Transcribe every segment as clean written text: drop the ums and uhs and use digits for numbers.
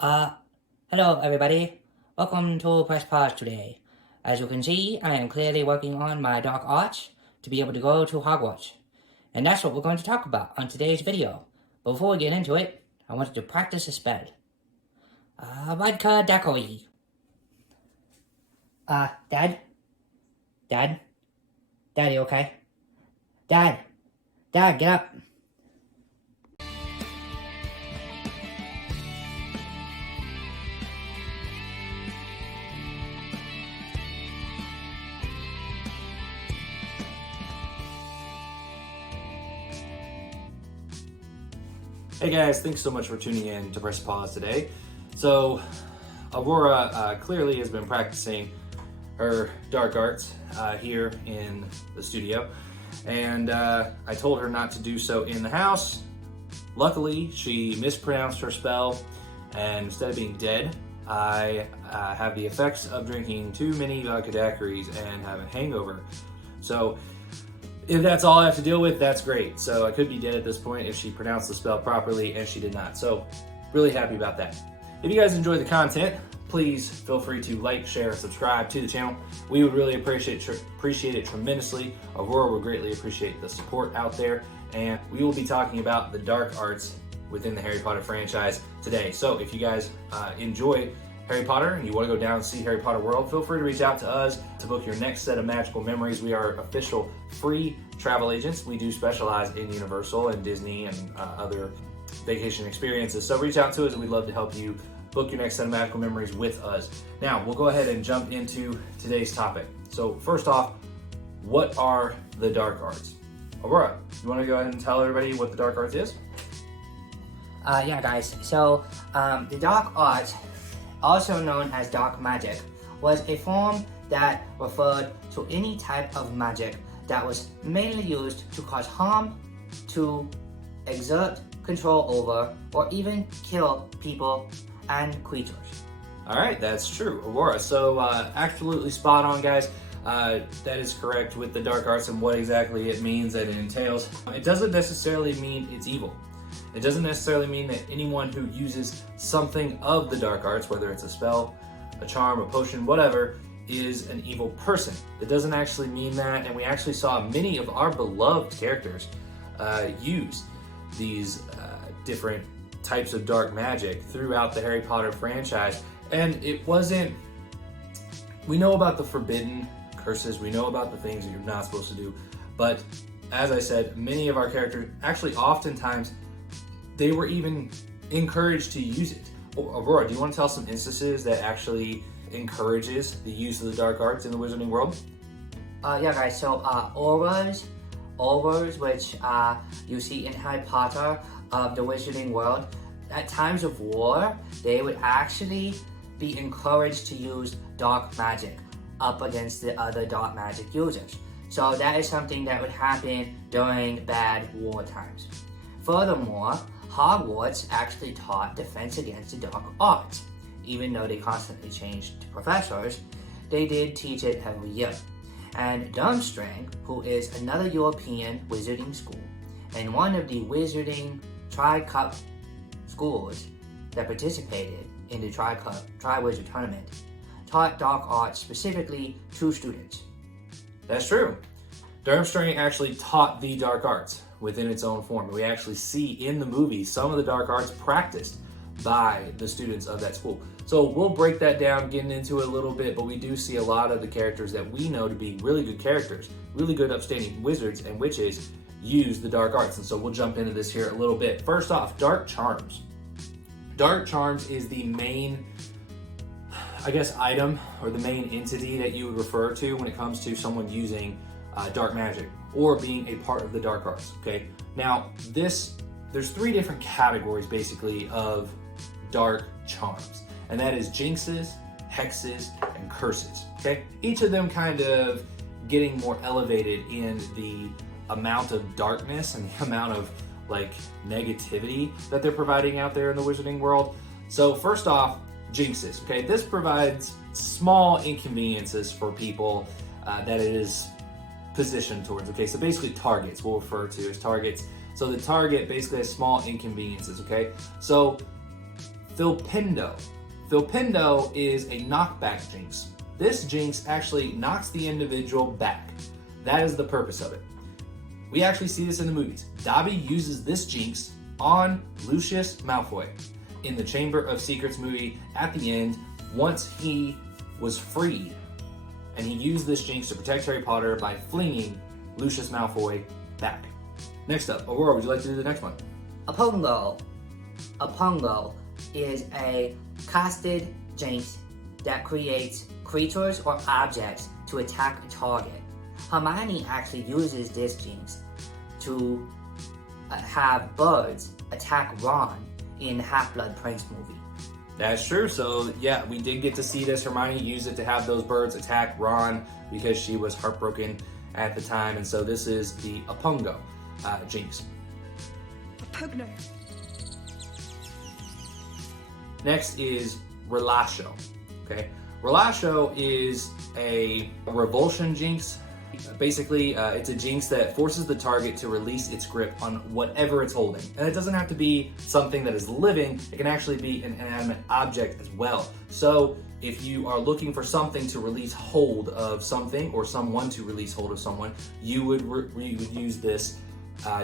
Uh, Hello everybody. Welcome to Press Pause today. As you can see, I am clearly working on my dark arts to be able to go to Hogwarts. And that's what we're going to talk about on today's video. But before we get into it, I wanted to practice a spell. Vodka Daiquiri. Dad? Dad? Daddy, okay? Dad! Dad, get up! Hey guys, thanks so much for tuning in to Press Pause today. So, Aurora clearly has been practicing her dark arts here in the studio, and I told her not to do so in the house. Luckily, she mispronounced her spell, and instead of being dead, I have the effects of drinking too many vodka daiquiris and have a hangover. So, if that's all I have to deal with, that's great. So I could be dead at this point if she pronounced the spell properly, and she did not. So really happy about that. If you guys enjoy the content, please feel free to like, share, and subscribe to the channel. We would really appreciate it tremendously. Aurora would greatly appreciate the support out there. And we will be talking about the dark arts within the Harry Potter franchise today. So if you guys enjoy Harry Potter and you want to go down and see Harry Potter World, feel free to reach out to us to book your next set of magical memories. We are official free travel agents. We do specialize in Universal and Disney and other vacation experiences. So reach out to us and we'd love to help you book your next set of magical memories with us. Now, we'll go ahead and jump into today's topic. So first off, what are the dark arts? Aurora, you want to go ahead and tell everybody what the dark arts is? Yeah guys, so the dark arts, also known as dark magic, was a form that referred to any type of magic that was mainly used to cause harm, to exert control over, or even kill people and creatures. All right, that's true, Aurora. So absolutely spot on, guys. That is correct with the dark arts and what exactly it means and it entails. It doesn't necessarily mean it's evil. It doesn't necessarily mean that anyone who uses something of the dark arts, whether it's a spell, a charm, a potion, whatever, is an evil person. It doesn't actually mean that, and we actually saw many of our beloved characters use these different types of dark magic throughout the Harry Potter franchise. And it wasn't, we know about the forbidden curses, we know about the things that you're not supposed to do, but as I said, many of our characters, actually oftentimes, they were even encouraged to use it. Aurora, do you want to tell some instances that actually encourages the use of the dark arts in the wizarding world? Yeah guys, so auras, which you see in Harry Potter of the wizarding world, at times of war, they would actually be encouraged to use dark magic up against the other dark magic users. So that is something that would happen during bad war times. Furthermore, Hogwarts actually taught defense against the dark arts. Even though they constantly changed professors, they did teach it every year. And Durmstrang, who is another European wizarding school, and one of the wizarding Tri-Cup schools that participated in the Tri-Wizard tournament, taught dark arts specifically to students. That's true. Durmstrang actually taught the dark arts within its own form. We actually see in the movie some of the dark arts practiced by the students of that school. So we'll break that down, getting into it a little bit, but we do see a lot of the characters that we know to be really good characters, really good upstanding wizards and witches use the dark arts. And so we'll jump into this here a little bit. First off, dark charms. Dark charms is the main, I guess, item or the main entity that you would refer to when it comes to someone using dark magic or being a part of the dark arts, okay? Now, there's three different categories basically of dark charms, and that is jinxes, hexes, and curses, okay? Each of them kind of getting more elevated in the amount of darkness and the amount of like negativity that they're providing out there in the wizarding world. So first off, jinxes, okay? This provides small inconveniences for people that it is positioned towards, okay? So basically targets, we'll refer to as targets. So the target basically has small inconveniences, okay? So Filpindo. Filpindo is a knockback jinx. This jinx actually knocks the individual back. That is the purpose of it. We actually see this in the movies. Dobby uses this jinx on Lucius Malfoy in the Chamber of Secrets movie at the end once he was freed. And he used this jinx to protect Harry Potter by flinging Lucius Malfoy back. Next up, Aurora, would you like to do the next one? Apungo. Apungo is a casted jinx that creates creatures or objects to attack a target. Hermione actually uses this jinx to have birds attack Ron in the Half-Blood Prince movie. That's true. So yeah, we did get to see this. Hermione used it to have those birds attack Ron because she was heartbroken at the time. And so this is the Apungo jinx. Apugno. Next is Relasho. Okay, Relasho is a revulsion jinx. Basically, it's a jinx that forces the target to release its grip on whatever it's holding. And it doesn't have to be something that is living, it can actually be an inanimate object as well. So if you are looking for something to release hold of something or someone to release hold of someone, you would use this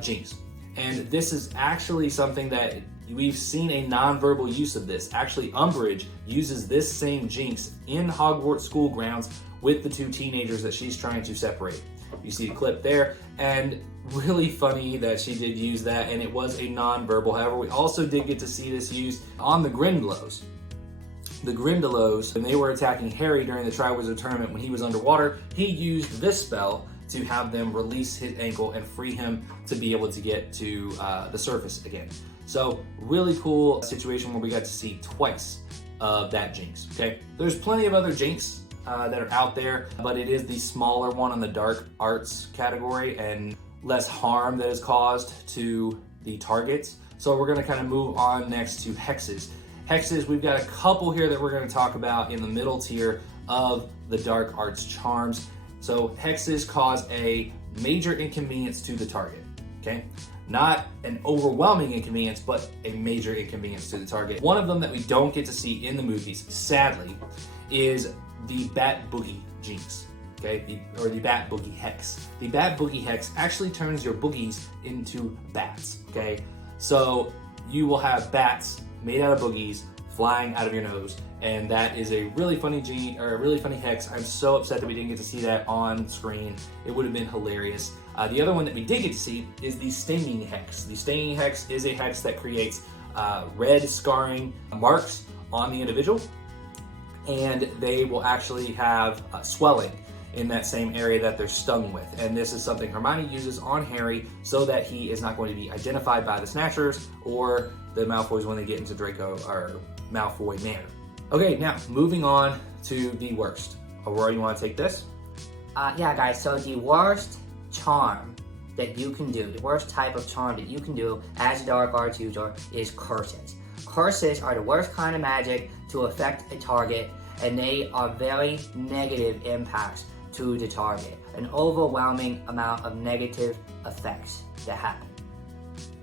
jinx. And this is actually something that we've seen a non-verbal use of this. Actually, Umbridge uses this same jinx in Hogwarts school grounds with the two teenagers that she's trying to separate. You see the clip there, and really funny that she did use that, and it was a non-verbal. However, we also did get to see this used on the Grindylows. The Grindylows, when they were attacking Harry during the Triwizard Tournament when he was underwater, he used this spell to have them release his ankle and free him to be able to get to the surface again. So really cool situation where we got to see twice of that jinx, okay? There's plenty of other jinx that are out there, but it is the smaller one on the dark arts category and less harm that is caused to the targets. So we're gonna kind of move on next to hexes. Hexes, we've got a couple here that we're gonna talk about in the middle tier of the dark arts charms. So hexes cause a major inconvenience to the target, okay? Not an overwhelming inconvenience, but a major inconvenience to the target. One of them that we don't get to see in the movies, sadly, is the Bat Boogie jinx, okay? Or the Bat Boogie hex. The Bat Boogie hex actually turns your boogies into bats, okay? So you will have bats made out of boogies flying out of your nose, and that is a really funny hex. I'm so upset that we didn't get to see that on screen. It would have been hilarious. The other one that we did get to see is the Stinging Hex. The Stinging Hex is a hex that creates red scarring marks on the individual, and they will actually have swelling in that same area that they're stung with. And this is something Hermione uses on Harry so that he is not going to be identified by the Snatchers or the Malfoys when they get into Draco or Malfoy Manor. Okay, now moving on to the worst. Aurora, you want to take this? Yeah, guys, so the worst charm that you can do, the worst type of charm that you can do as a dark arts user is curses. Curses are the worst kind of magic to affect a target, and they are very negative impacts to the target. An overwhelming amount of negative effects that happen.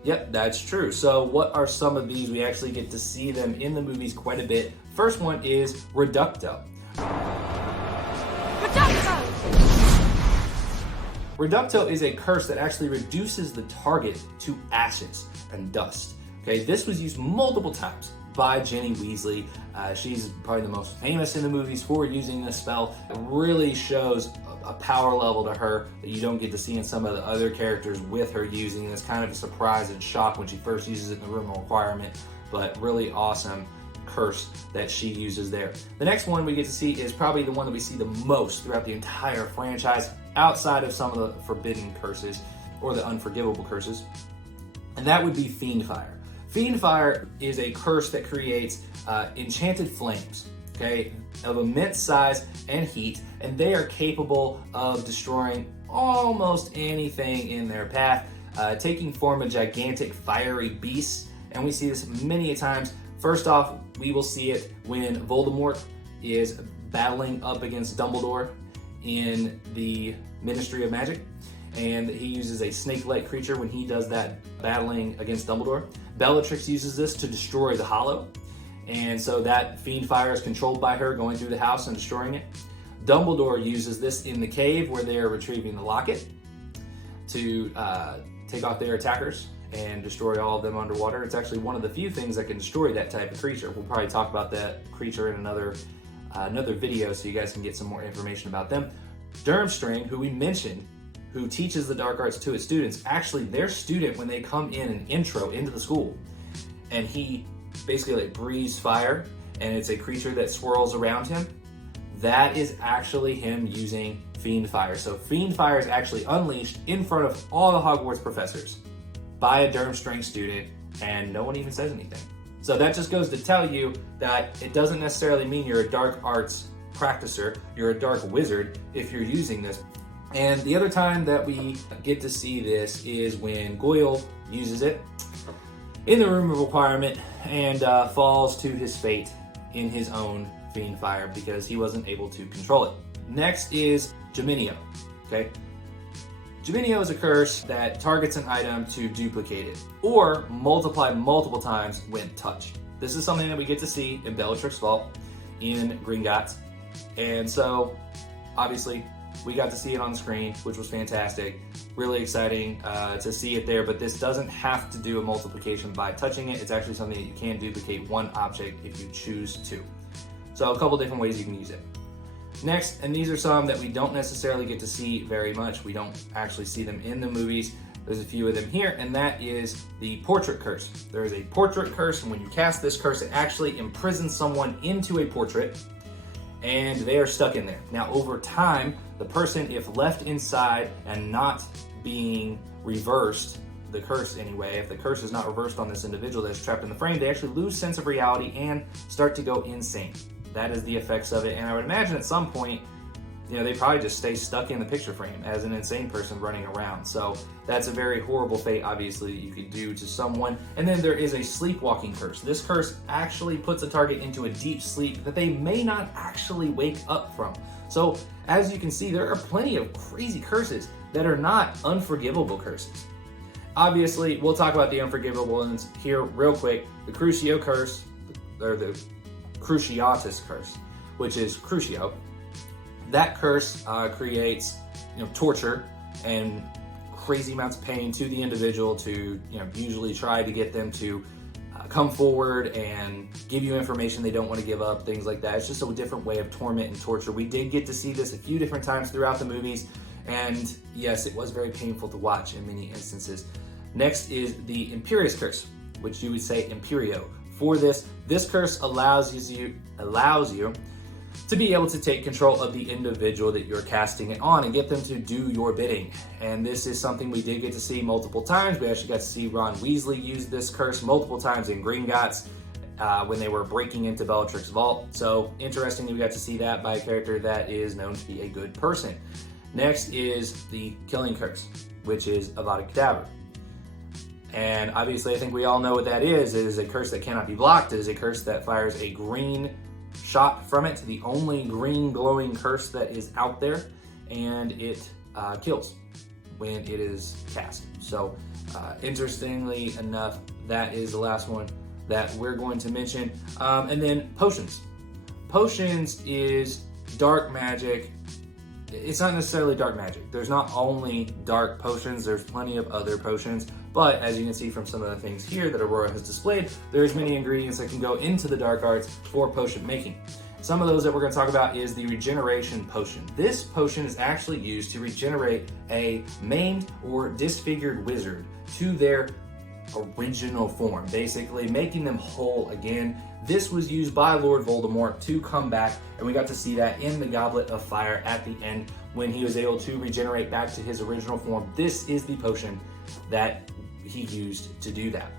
Yep, that's true. So what are some of these? We actually get to see them in the movies quite a bit. First one is Reducto. Reducto! Reducto is a curse that actually reduces the target to ashes and dust. Okay, this was used multiple times by Ginny Weasley. She's probably the most famous in the movies for using this spell. It really shows a power level to her that you don't get to see in some of the other characters with her using this. Kind of a surprise and shock when she first uses it in the Room of Requirement, but really awesome curse that she uses there. The next one we get to see is probably the one that we see the most throughout the entire franchise, outside of some of the forbidden curses or the unforgivable curses, and that would be Fiendfire. Fiendfire is a curse that creates enchanted flames, okay, of immense size and heat, and they are capable of destroying almost anything in their path, taking form of gigantic fiery beasts, and we see this many a times. First off, we will see it when Voldemort is battling up against Dumbledore in the Ministry of Magic, and he uses a snake-like creature when he does that battling against Dumbledore. Bellatrix uses this to destroy the Hollow, And so that fiend fire is controlled by her going through the house and destroying it. Dumbledore uses this in the cave where they're retrieving the locket to take off their attackers and destroy all of them underwater. It's actually one of the few things that can destroy that type of creature. We'll probably talk about that creature in another video so you guys can get some more information about them. Durmstrang, who we mentioned, who teaches the dark arts to his students, actually their student when they come in an intro into the school, and he basically like breathes fire and it's a creature that swirls around him. That is actually him using fiend fire. So fiend fire is actually unleashed in front of all the Hogwarts professors by a Durmstrang student, and no one even says anything. So that just goes to tell you that it doesn't necessarily mean you're a dark arts practicer, you're a dark wizard if you're using this. And the other time that we get to see this is when Goyle uses it in the Room of Requirement and falls to his fate in his own fiend fire because he wasn't able to control it. Next is Geminio, okay? Geminio is a curse that targets an item to duplicate it or multiply multiple times when touched. This is something that we get to see in Bellatrix Vault in Gringotts. And so, obviously, we got to see it on screen, which was fantastic. Really exciting to see it there, but this doesn't have to do a multiplication by touching it. It's actually something that you can duplicate one object if you choose to. So a couple different ways you can use it. Next, and these are some that we don't necessarily get to see very much. We don't actually see them in the movies. There's a few of them here, and that is the portrait curse. There is a portrait curse, and when you cast this curse, it actually imprisons someone into a portrait, and they are stuck in there. Now, over time, the person, if left inside and not being reversed, the curse anyway, if the curse is not reversed on this individual that's trapped in the frame, they actually lose sense of reality and start to go insane. That is the effects of it, and I would imagine at some point, they probably just stay stuck in the picture frame as an insane person running around. So that's a very horrible fate, obviously, you could do to someone. And then there is a sleepwalking curse. This curse actually puts a target into a deep sleep that they may not actually wake up from. So as you can see, there are plenty of crazy curses that are not unforgivable curses. Obviously, we'll talk about the unforgivable ones here real quick. The Crucio curse, or the Cruciatus curse, which is Crucio. That curse creates, torture and crazy amounts of pain to the individual to, usually try to get them to come forward and give you information they don't want to give up, things like that. It's just a different way of torment and torture. We did get to see this a few different times throughout the movies, and yes, it was very painful to watch in many instances. Next is the Imperius curse, which you would say Imperio. For this curse allows you to be able to take control of the individual that you're casting it on and get them to do your bidding. And this is something we did get to see multiple times. We actually got to see Ron Weasley use this curse multiple times in Gringotts when they were breaking into Bellatrix Vault. So interesting that we got to see that by a character that is known to be a good person. Next is the Killing curse, which is Avada Kedavra. And obviously, I think we all know what that is. It is a curse that cannot be blocked. It is a curse that fires a green shot from it, the only green glowing curse that is out there, and it kills when it is cast. So, interestingly enough, that is the last one that we're going to mention. And then potions. Potions is dark magic. It's not necessarily dark magic. There's not only dark potions, there's plenty of other potions. But as you can see from some of the things here that Aurora has displayed, there's many ingredients that can go into the dark arts for potion making. Some of those that we're going to talk about is the regeneration potion. This potion is actually used to regenerate a maimed or disfigured wizard to their original form, basically making them whole again. This was used by Lord Voldemort to come back, and we got to see that in the Goblet of Fire at the end when he was able to regenerate back to his original form. This is the potion that he used to do that.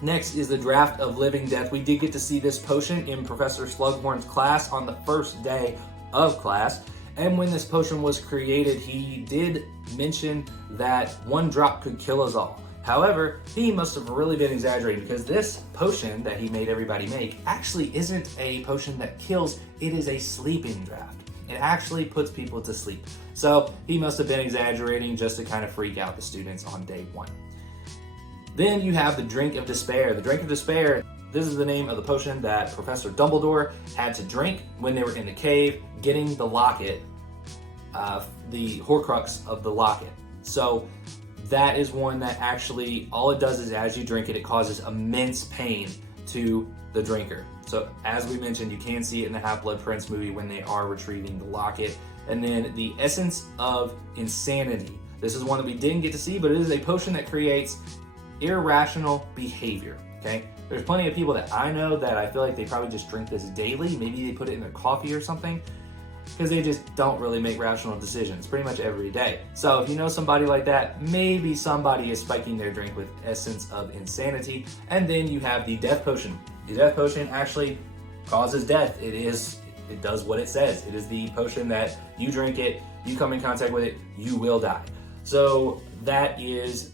Next is the Draft of Living Death. We did get to see this potion in Professor Slughorn's class on the first day of class. And when this potion was created, he did mention that one drop could kill us all. However, he must have really been exaggerating because this potion that he made everybody make actually isn't a potion that kills, it is a sleeping draft. It actually puts people to sleep. So he must have been exaggerating just to kind of freak out the students on day one. Then you have the Drink of Despair. The Drink of Despair, this is the name of the potion that Professor Dumbledore had to drink when they were in the cave getting the locket, the Horcrux of the locket. So that is one that actually, all it does is as you drink it, it causes immense pain to the drinker. So as we mentioned, you can see it in the Half-Blood Prince movie when they are retrieving the locket. And then the Essence of Insanity. This is one that we didn't get to see, but it is a potion that creates irrational behavior, okay? There's plenty of people that I know that I feel like they probably just drink this daily. Maybe they put it in their coffee or something, because they just don't really make rational decisions pretty much every day. So if you know somebody like that, maybe somebody is spiking their drink with Essence of Insanity. And then you have the Death Potion. The Death Potion actually causes death. It does what it says. It is the potion that you drink it, you come in contact with it, you will die. So that is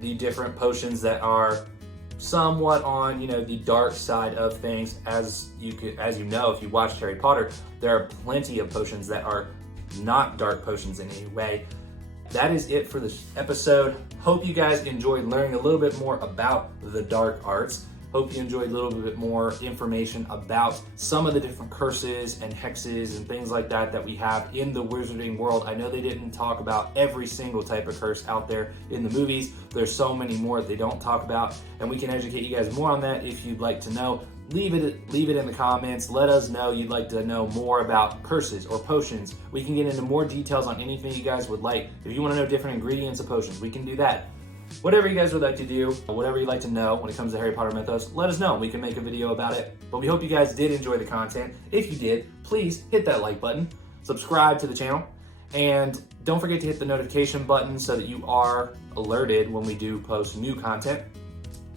the different potions that are somewhat on, the dark side of things. As you know, if you watched Harry Potter, there are plenty of potions that are not dark potions in any way. That is it for this episode. Hope you guys enjoyed learning a little bit more about the dark arts. Hope you enjoyed a little bit more information about some of the different curses and hexes and things like that we have in the wizarding world. I know they didn't talk about every single type of curse out there in the movies. There's so many more that they don't talk about, and we can educate you guys more on that if you'd like to know. Leave it in the comments. Let us know you'd like to know more about curses or potions. We can get into more details on anything you guys would like. If you want to know different ingredients of potions, we can do that. Whatever you guys would like to do, whatever you'd like to know when it comes to Harry Potter mythos, let us know. We can make a video about it. But we hope you guys did enjoy the content. If you did, please hit that like button, subscribe to the channel, and don't forget to hit the notification button so that you are alerted when we do post new content.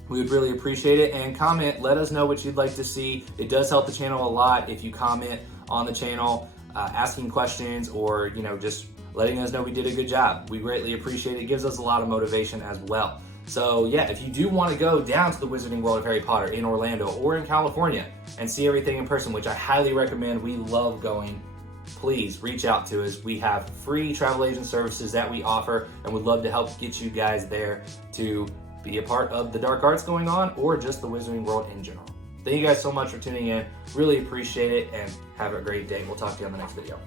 We would really appreciate it. And comment, let us know what you'd like to see. It does help the channel a lot if you comment on the channel, asking questions, or just letting us know we did a good job. We greatly appreciate it. It gives us a lot of motivation as well. So yeah, if you do want to go down to the Wizarding World of Harry Potter in Orlando or in California and see everything in person, which I highly recommend, we love going, please reach out to us. We have free travel agent services that we offer, and would love to help get you guys there to be a part of the dark arts going on, or just the Wizarding World in general. Thank you guys so much for tuning in. Really appreciate it, and have a great day. We'll talk to you on the next video.